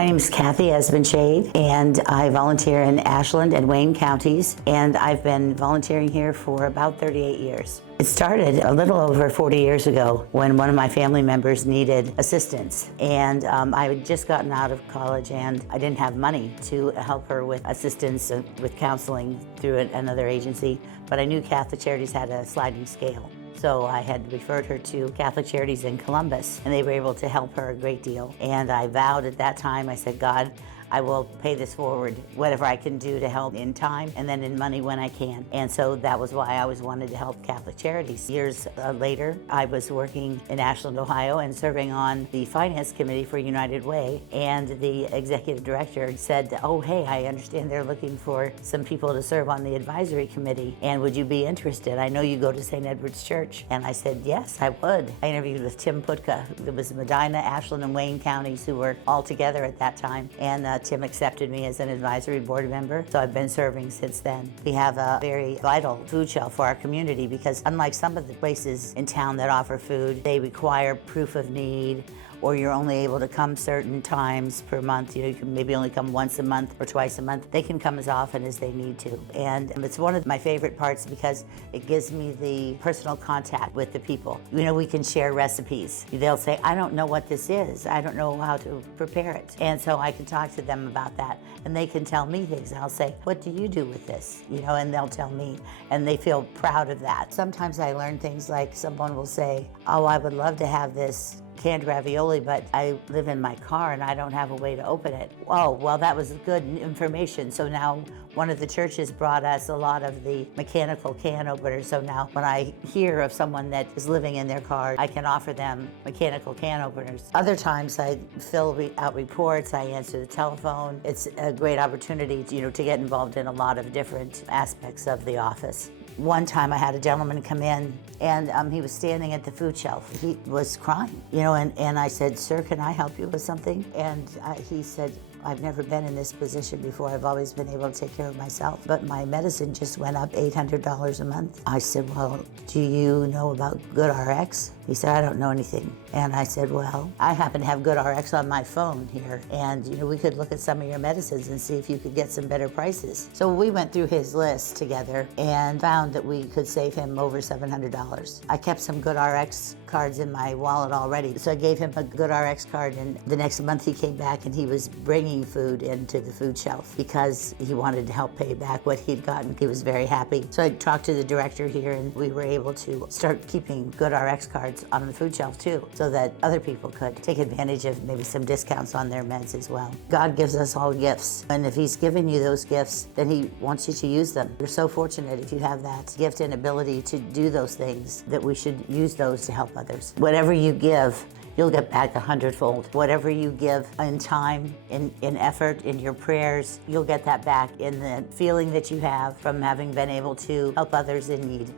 My name is Esbenshade, and I volunteer in Ashland and Wayne Counties, and I've been volunteering here for about 38 years. It started a little over 40 years ago when one of my family members needed assistance, and I had just gotten out of college and I didn't have money to help her with assistance with counseling through another agency, but I knew Catholic Charities had a sliding scale. So I had referred her to Catholic Charities in Columbus, and they were able to help her a great deal. And I vowed at that time, I said, God, I will pay this forward, whatever I can do to help in time and then in money when I can. And so that was why I always wanted to help Catholic Charities. Years later, I was working in Ashland, Ohio, and serving on the finance committee for United Way. And the executive director said, oh, hey, I understand they're looking for some people to serve on the advisory committee. And would you be interested? I know you go to St. Edward's Church. And I said, yes, I would. I interviewed with Tim Putka. It was Medina, Ashland, and Wayne Counties who were all together at that time. And Tim accepted me as an advisory board member, so I've been serving since then. We have a very vital food shelf for our community because unlike some of the places in town that offer food, they require proof of need, or you're only able to come certain times per month. You can maybe only come once a month or twice a month. They can come as often as they need to. And it's one of my favorite parts because it gives me the personal contact with the people. You know, we can share recipes. They'll say, I don't know what this is. I don't know how to prepare it. And so I can talk to them about that. And they can tell me things. And I'll say, what do you do with this? You know, and they'll tell me. And they feel proud of that. Sometimes I learn things like someone will say, oh, I would love to have this canned ravioli, but I live in my car and I don't have a way to open it. Oh, well, that was good information. So now one of the churches brought us a lot of the mechanical can openers. So now when I hear of someone that is living in their car, I can offer them mechanical can openers. Other times I fill out reports, I answer the telephone. It's a great opportunity to get involved in a lot of different aspects of the office. One time I had a gentleman come in and he was standing at the food shelf. He was crying, and I said, sir, can I help you with something? And he said, I've never been in this position before. I've always been able to take care of myself, but my medicine just went up $800 a month. I said, well, do you know about GoodRx? He said, I don't know anything. And I said, well, I happen to have GoodRx on my phone here, and we could look at some of your medicines and see if you could get some better prices. So we went through his list together and found that we could save him over $700. I kept some GoodRx cards in my wallet already, so I gave him a GoodRx card, and the next month he came back and he was bringing food into the food shelf because he wanted to help pay back what he'd gotten. He was very happy. So I talked to the director here and we were able to start keeping GoodRx cards on the food shelf too, so that other people could take advantage of maybe some discounts on their meds as well. God gives us all gifts, and if He's given you those gifts, then He wants you to use them. You're so fortunate if you have that gift and ability to do those things, that we should use those to help others. Whatever you give, you'll get back 100-fold. Whatever you give in time, in effort, in your prayers, you'll get that back in the feeling that you have from having been able to help others in need.